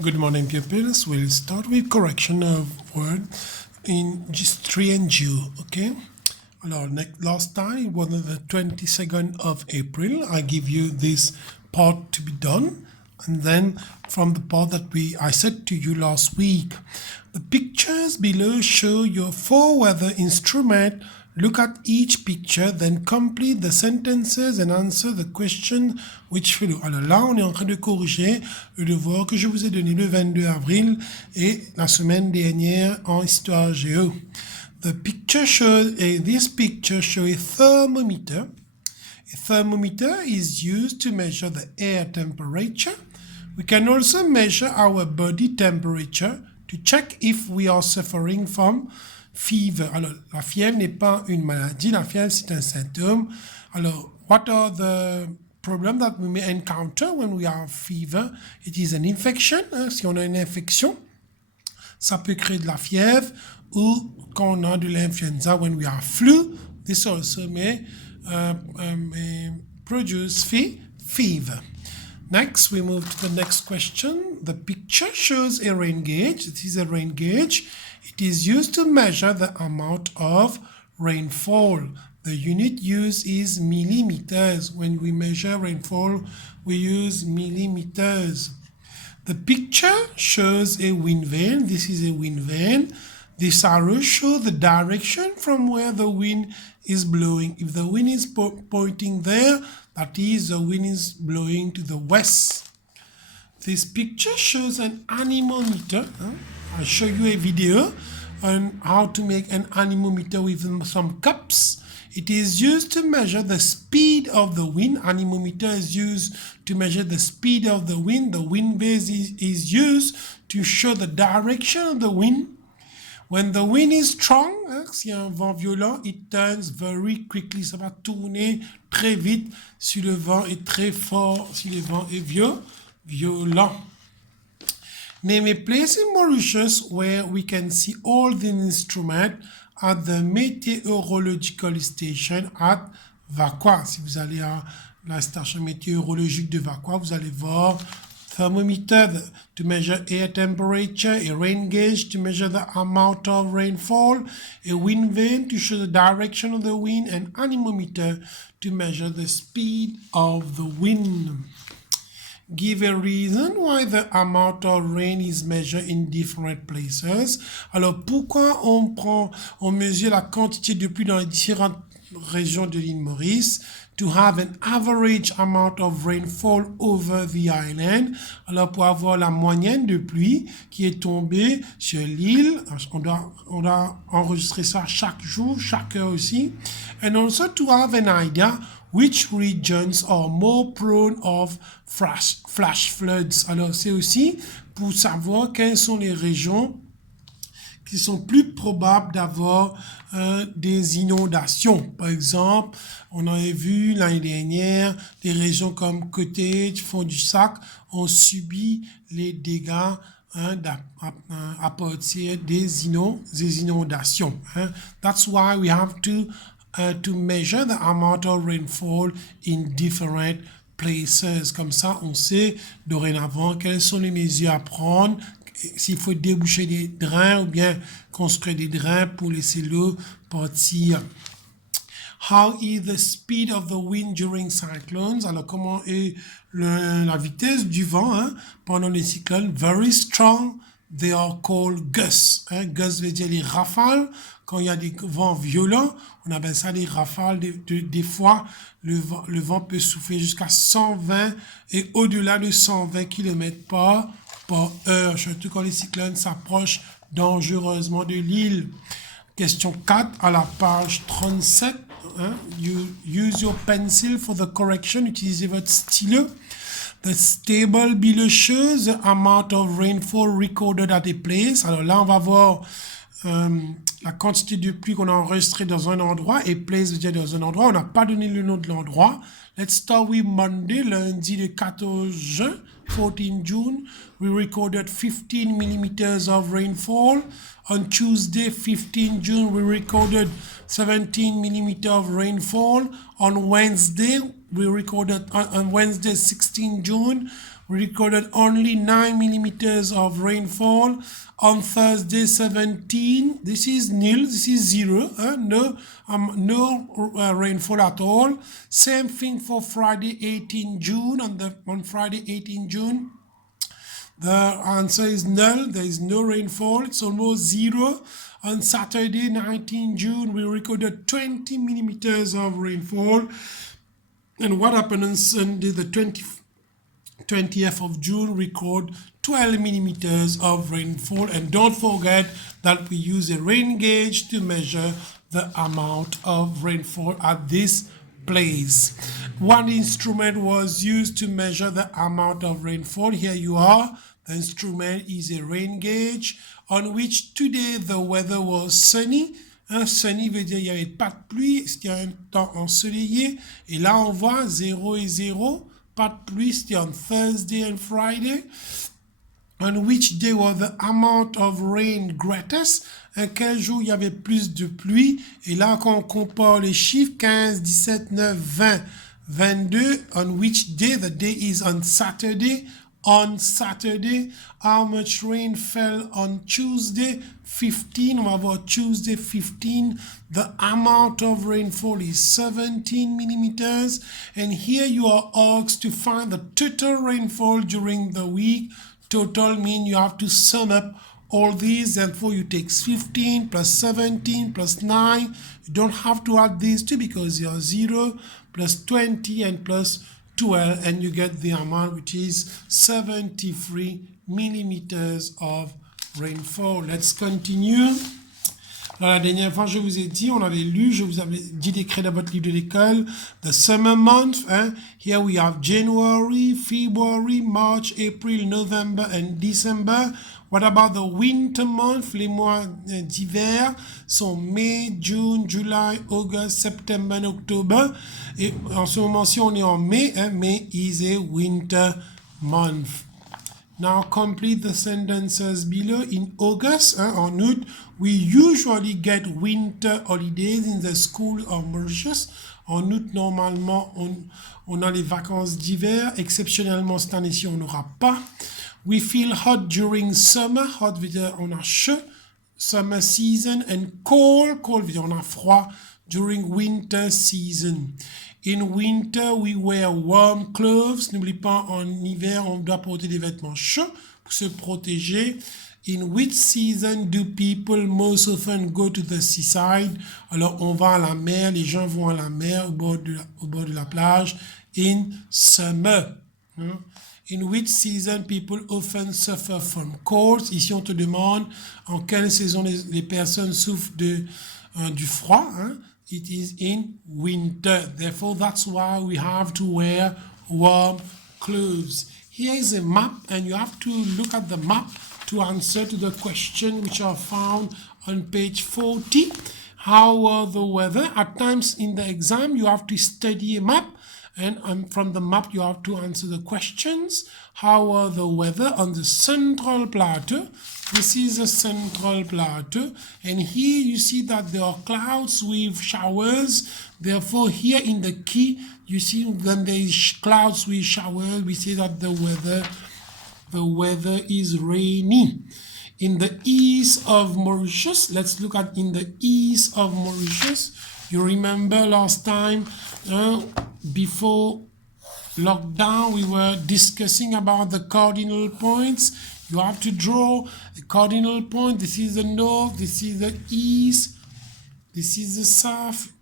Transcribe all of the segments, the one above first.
Good morning, pupils. We'll start with correction of word in history and Jew, okay? Alors, last time, it was the 22nd of April. I give you this part to be done. And then from the part that I said to you last week, the pictures below show your four weather instrument. Look at each picture, then complete the sentences and answer the question which follow. Alors là, on est en train de corriger le devoir que je vous ai donné le 22 avril et la semaine dernière en histoire géo. The picture shows, this picture shows a thermometer. A thermometer is used to measure the air temperature. We can also measure our body temperature to check if we are suffering from fever. Alors, la fièvre n'est pas une maladie, la fièvre c'est un symptôme. Alors, what are the problems that we may encounter when we have fever? It is an infection. Si on a une infection, ça peut créer de la fièvre, ou quand on a de l'influenza, when we have flu, this also may produce fever. Next, we move to the next question. The picture shows a rain gauge. This is a rain gauge. It is used to measure the amount of rainfall. The unit used is millimeters. When we measure rainfall, we use millimeters. The picture shows a wind vane. This is a wind vane. This arrow shows the direction from where the wind is blowing. If the wind is pointing there, that is, the wind is blowing to the west. This picture shows an anemometer. I'll show you a video on how to make an anemometer with some cups. It is used to measure the speed of the wind. Anemometer is used to measure the speed of the wind. The wind base is used to show the direction of the wind. When the wind is strong, s'il y a un vent violent, it turns very quickly. Ça va tourner très vite si le vent est très fort, si le vent est violent. Name a place in Mauritius where we can see all the instruments at the meteorological station at Vakwa. Si vous allez à la station météorologique de Vakwa, vous allez voir thermometer to measure air temperature, a rain gauge to measure the amount of rainfall, a wind vane to show the direction of the wind, and anemometer to measure the speed of the wind. Give a reason why the amount of rain is measured in different places. Alors, pourquoi on mesure la quantité de pluie dans les différentes régions de l'île Maurice? To have an average amount of rainfall over the island. Alors, pour avoir la moyenne de pluie qui est tombée sur l'île, on doit enregistrer ça chaque jour, chaque heure aussi. And also to have an idea which regions are more prone of flash floods. Alors, c'est aussi pour savoir quelles sont les régions qui sont plus probables d'avoir des inondations. Par exemple, on avait vu l'année dernière des régions comme Cottage, Fond du Sac ont subi les dégâts à partir des inondations. That's why we have to measure the amount of rainfall in different places. Comme ça, on sait dorénavant quelles sont les mesures à prendre, s'il faut déboucher des drains ou bien construire des drains pour laisser l'eau partir. How is the speed of the wind during cyclones? Alors, comment est la vitesse du vent pendant les cyclones? Very strong. They are called gusts. Gusts veut dire les rafales. Quand il y a des vents violents, on appelle ça les rafales. Des fois, le vent peut souffler jusqu'à 120 et au-delà de 120 km par heure, surtout quand les cyclones s'approchent dangereusement de l'île. Question 4 à la page 37. You use your pencil for the correction. Utilisez votre stylo. The table below shows the amount of rainfall recorded at a place. Alors là, on va voir la quantité de pluie qu'on a enregistrée dans un endroit et place veut dire dans un endroit. On n'a pas donné le nom de l'endroit. Let's start with Monday, lundi le 14 juin, 14 June. We recorded 15 millimeters of rainfall. On Tuesday, 15 June, we recorded 17 millimeters of rainfall. On Wednesday, we recorded, on Wednesday, 16 June, we recorded only 9 millimeters of rainfall. On Thursday 17, this is nil, this is 0, no rainfall at all. Same thing for Friday 18 June. On Friday 18 June, the answer is null. There is no rainfall. It's almost 0. On Saturday 19 June, we recorded 20 millimeters of rainfall. And what happened on Sunday the 20th of June, record 12 millimeters of rainfall. And don't forget that we use a rain gauge to measure the amount of rainfall at this place. One instrument was used to measure the amount of rainfall. Here you are. The instrument is a rain gauge on which today the weather was sunny. Sunny veut dire il n'y avait pas de pluie, c'était un temps ensoleillé. Et là on voit 0 et 0, pas de pluie, c'était on Thursday and Friday. On which day was the amount of rain greatest? Quel jour il y avait plus de pluie? Et là quand on compare les chiffres 15, 17, 9, 20, 22, on which day? The day is on Saturday. On Saturday, how much rain fell on Tuesday? 15. On va voir Tuesday 15. The amount of rainfall is 17 millimeters. And here you are asked to find the total rainfall during the week. Total means you have to sum up all these. Therefore, you take 15 plus 17 plus 9. You don't have to add these two because you are 0 plus 20 and plus 12, and you get the amount, which is 73 millimeters of rainfall. Let's continue. Alors, la dernière fois, je vous ai dit, on avait lu, je vous avais dit d'écrire dans votre livre de l'école, the summer month. Here we have January, February, March, April, November, and December. What about the winter month? Les mois d'hiver sont May, June, July, August, September, and October. Et en ce moment-ci, on est en mai. May is a winter month. Now complete the sentences below. In August, en août, we usually get winter holidays in the school of Mauritius. En août, normalement, on a les vacances d'hiver. Exceptionnellement, cette année-ci, on n'aura pas. We feel hot during summer. Hot veut dire on a chaud. Summer season. And cold. Cold veut dire on a froid during winter season. In winter, we wear warm clothes. N'oublie pas, en hiver, on doit porter des vêtements chauds pour se protéger. In which season do people most often go to the seaside? Alors, on va à la mer. Les gens vont à la mer au bord de la plage. In summer. In which season people often suffer from colds? Ici, on te demande en quelle saison les personnes souffrent du froid. It is in winter. Therefore, that's why we have to wear warm clothes. Here is a map, and you have to look at the map to answer to the question which are found on page 40. How was the weather? At times in the exam, you have to study a map. And from the map, you have to answer the questions. How was the weather on the central plateau? This is a central plateau. And here you see that there are clouds with showers. Therefore, here in the key, you see when there is clouds with showers, we say that the weather is rainy. In the east of Mauritius, let's look at in the east of Mauritius. You remember last time, before lockdown, we were discussing about the cardinal points. You have to draw a cardinal point. This is the north, this is the east, this is the south,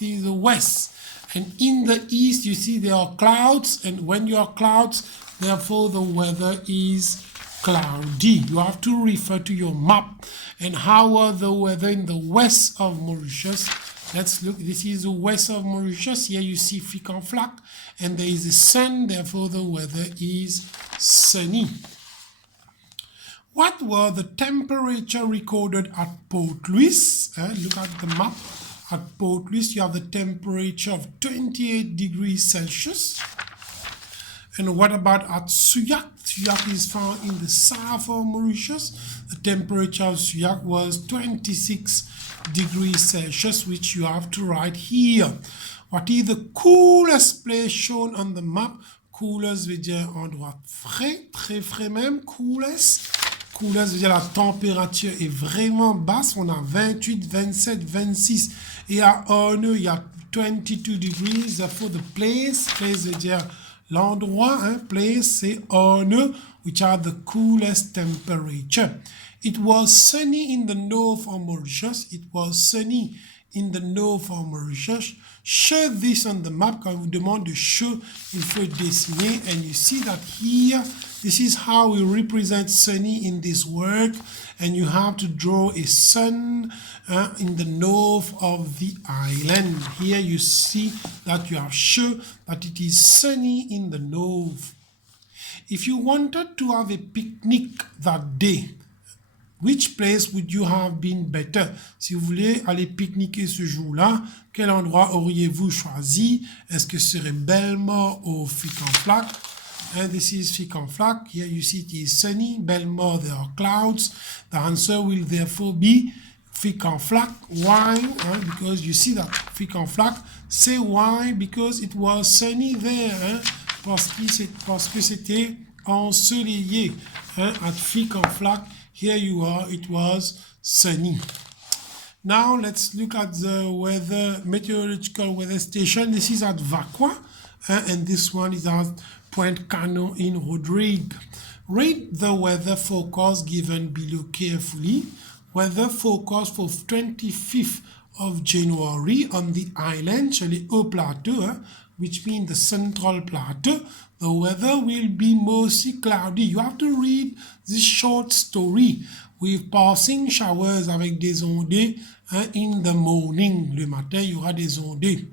this is the west. And in the east, you see there are clouds, and when you are clouds, therefore the weather is cloudy. You have to refer to your map. And how was the weather in the west of Mauritius? Let's look. This is the west of Mauritius. Here you see Flic en Flac, and there is the sun. Therefore, the weather is sunny. What was the temperature recorded at Port Louis? Look at the map. At Port Louis, you have the temperature of 28 degrees Celsius. And what about at Suyak? Suyak is found in the south of Mauritius. The temperature of Suyak was 26 degrees Celsius, which you have to write here. What is the coolest place shown on the map? Coolest veut dire endroit frais, très frais même. Coolest veut dire la température est vraiment basse. On a 28, 27, 26. Et à Orne, il y a 22 degrees. Therefore, the place veut dire l'endroit. Hein? Place, c'est Orne, which are the coolest temperature. It was sunny in the north of Mauritius. It was sunny in the north of Mauritius. Show this on the map. Quand on vous demande de show, il faut dessiner. And you see that here, this is how we represent sunny in this work. And you have to draw a sun in the north of the island. Here you see that you have shown that it is sunny in the north. If you wanted to have a picnic that day, which place would you have been better? Si vous voulez aller pique-niquer ce jour-là, quel endroit auriez-vous choisi? Est-ce que ce serait Belmore ou Fic-en-Flac? And this is Fic-en-Flac. Here you see it is sunny. Belmore, there are clouds. The answer will therefore be Fic-en-Flac. Why? Because you see that Fic-en-Flac. Say why? Because it was sunny there. Parce que c'était ensoleillé. At Fic-en-Flac. Here you are, it was sunny. Now let's look at the meteorological weather station. This is at Vaqua, and this one is at Point Cano in Rodrigue. Read the weather forecast given below carefully. Weather forecast for 25th of January on the island, sur les hauts plateaux, which means the central plateau. The weather will be mostly cloudy. You have to read this short story with passing showers avec des ondées in the morning. Le matin, il y aura des ondées.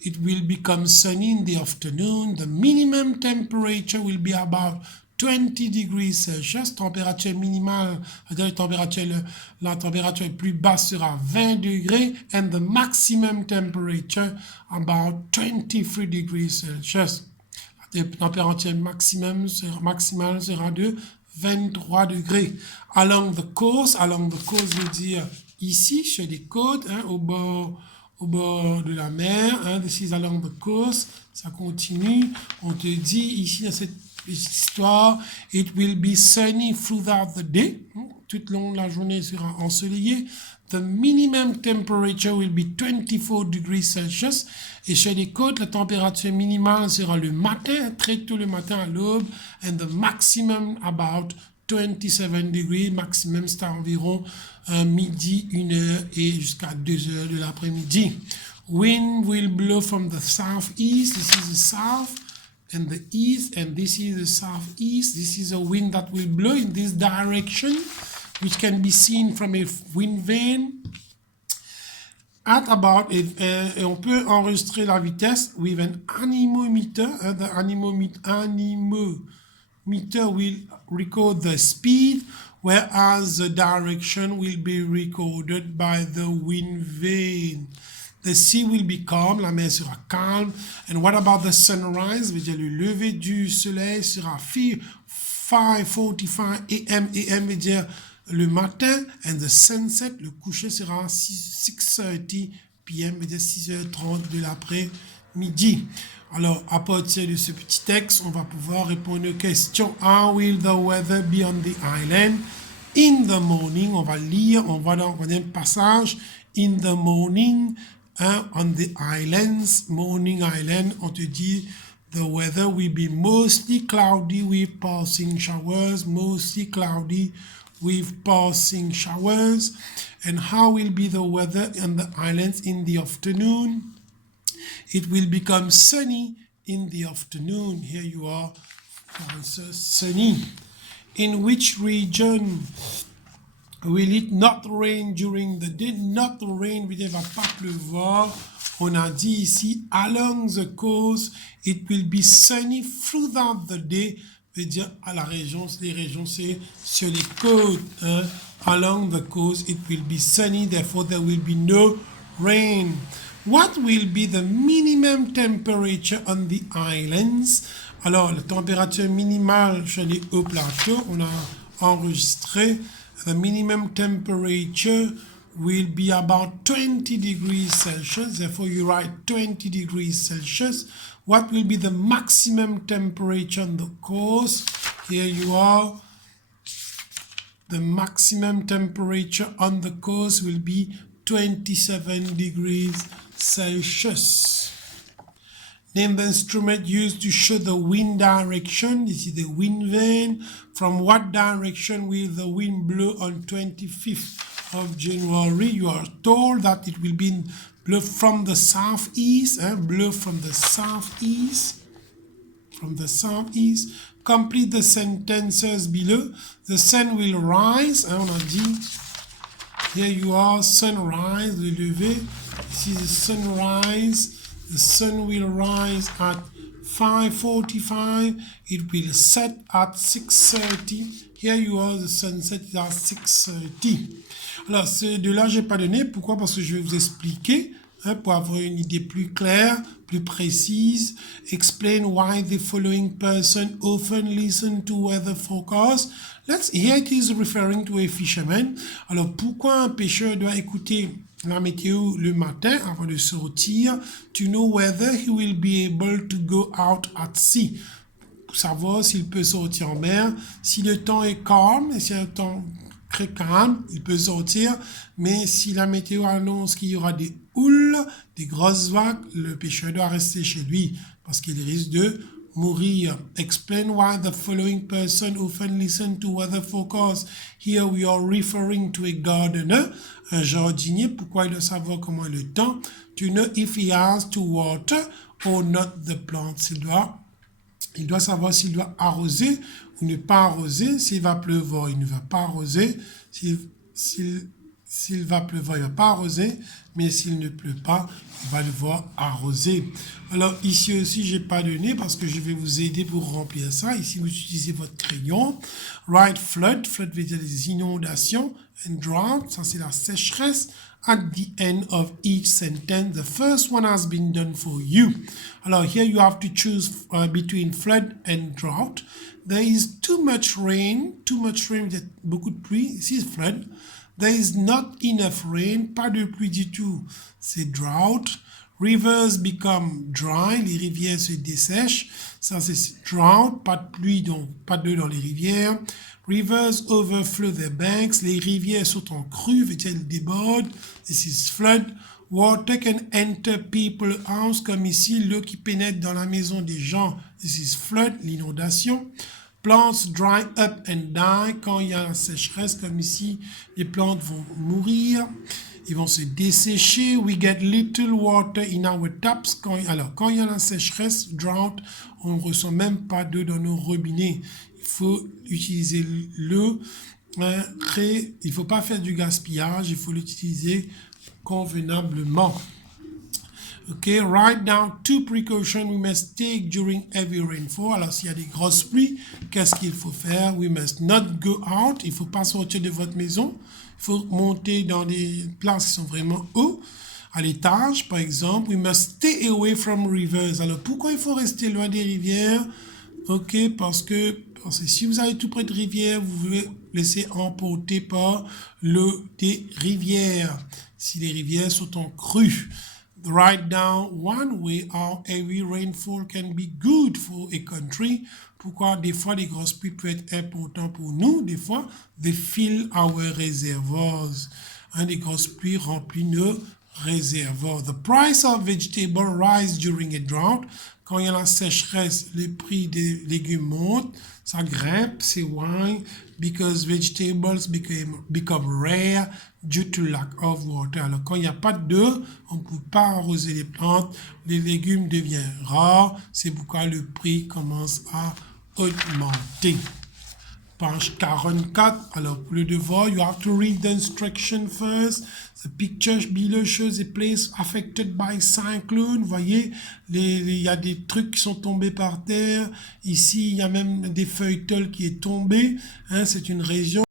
It will become sunny in the afternoon. The minimum temperature will be about 20 degrees Celsius. Température minimale, la température plus basse sera 20 degrés. And the maximum temperature about 23 degrees Celsius. La température maximale sera de 23 degrés. Along the coast veut dire ici, sur les côtes, au bord de la mer. This is along the coast. Ça continue. On te dit ici dans cette histoire, it will be sunny throughout the day. Tout le long de la journée sera ensoleillé. The minimum temperature will be 24 degrees Celsius. Et chez les côtes, la température minimale sera le matin, très tôt le matin à l'aube. And the maximum about 27 degrés. Maximum, c'est environ midi, 1h et jusqu'à 2h de l'après-midi. Wind will blow from the southeast. This is the south and the east. And this is the southeast. This is a wind that will blow in this direction, which can be seen from a wind vane at about et on peut enregistrer la vitesse with an anemometer. The anemometer will record the speed, whereas the direction will be recorded by the wind vane. The sea will be calm, la mer sera calme. And what about the sunrise? Veut dire le lever du soleil sera 5:45 a.m. AM veut dire le matin. And the sunset, le coucher sera 6:30 p.m. veut dire 6h30 de l'après-midi. Alors, à partir de ce petit texte, on va pouvoir répondre aux questions. How will the weather be on the island? In the morning, on va lire, on va dans un passage. In the morning, on the islands, morning island, on te dit the weather will be mostly cloudy with passing showers, mostly cloudy with passing showers. And how will be the weather on the islands in the afternoon? It will become sunny in the afternoon. Here you are, answer sunny. In which region will it not rain during the day? Not rain, il ne va pas pleuvoir. On a dit ici, along the coast, it will be sunny throughout the day. Veut dire à la région, les régions c'est sur les côtes. Along the coast, it will be sunny, therefore there will be no rain. What will be the minimum temperature on the islands? Alors, la température minimale chez les hauts plateaux, on a enregistré the minimum temperature will be about 20 degrees Celsius. Therefore, you write 20 degrees Celsius. What will be the maximum temperature on the coast? Here you are. The maximum temperature on the coast will be 27 degrees Celsius. Name the instrument used to show the wind direction. This is the wind vane. From what direction will the wind blow on 25th of January? You are told that it will be blow from the southeast. Blow from the southeast. From the southeast. Complete the sentences below. The sun will rise. On a dit. Here you are, sunrise, le lever. This is the sunrise. The sun will rise at 5:45. It will set at 6:30. Here you are, the sunset is at 6:30. Alors, de là, je n'ai pas donné. Pourquoi? Parce que je vais vous expliquer, pour avoir une idée plus claire, plus précise. Explain why the following person often listen to weather forecast. Here it is referring to a fisherman. Alors, pourquoi un pêcheur doit écouter la météo le matin avant de sortir? To know whether he will be able to go out at sea. Pour savoir s'il peut sortir en mer. Si le temps est calme, et si le temps très calme, il peut sortir. Mais si la météo annonce qu'il y aura des houles, des grosses vagues, le pêcheur doit rester chez lui parce qu'il risque de mourir. Explain why the following person often listen to weather forecast. Here we are referring to a gardener, un jardinier. Pourquoi il doit savoir comment est le temps? To know if he has to water or not the plants. Il doit savoir s'il doit arroser ou ne pas arroser. S'il va pleuvoir, il ne va pas arroser. S'il va pleuvoir, il ne va pas arroser. Mais s'il ne pleut pas, il va devoir arroser. Alors ici aussi, je n'ai pas donné parce que je vais vous aider pour remplir ça. Ici, vous utilisez votre crayon. Write flood. Flood veut dire les inondations. And drought, ça c'est la sécheresse. At the end of each sentence, the first one has been done for you. Alors here you have to choose between flood and drought. There is too much rain veut dire beaucoup de pluie. Ici, flood. There is not enough rain, pas de pluie du tout, c'est drought. Rivers become dry, les rivières se dessèchent, ça c'est drought, pas de pluie, donc pas d'eau dans les rivières. Rivers overflow their banks, les rivières sont en crue, veut dire elles débordent, this is flood. Water can enter people's house, comme ici, l'eau qui pénètre dans la maison des gens, this is flood, l'inondation. Plants dry up and die. Quand il y a la sécheresse, comme ici, les plantes vont mourir. Ils vont se dessécher. We get little water in our taps. Quand il y a la sécheresse, drought, on ne ressent même pas d'eau dans nos robinets. Il faut utiliser l'eau. Il ne faut pas faire du gaspillage. Il faut l'utiliser convenablement. Okay, write down 2 precautions we must take during heavy rainfall. Alors, s'il y a des grosses pluies, qu'est-ce qu'il faut faire? We must not go out. Il ne faut pas sortir de votre maison. Il faut monter dans des places qui sont vraiment hauts, à l'étage, par exemple. We must stay away from rivers. Alors, pourquoi il faut rester loin des rivières? Ok, parce que si vous allez tout près de rivières, vous pouvez laisser emporter par l'eau des rivières. Si les rivières sont en crue. Write down one way how heavy rainfall can be good for a country. Pourquoi des fois les grosses pluies peuvent être importantes pour nous. Des fois, they fill our reservoirs. Des grosses pluies remplissent nos réservoirs. The price of vegetables rise during a drought. Quand il y a la sécheresse, les prix des légumes montent, ça grimpe, c'est why, because vegetables become rare due to lack of water. Alors quand il n'y a pas d'eau, on ne peut pas arroser les plantes, les légumes deviennent rares, c'est pourquoi le prix commence à augmenter. Page 44. Alors, pour le devoir, you have to read the instruction first. The picture below shows a place affected by cyclone. Vous voyez, il y a des trucs qui sont tombés par terre. Ici, il y a même des feuilles tôles qui est tombé. C'est une région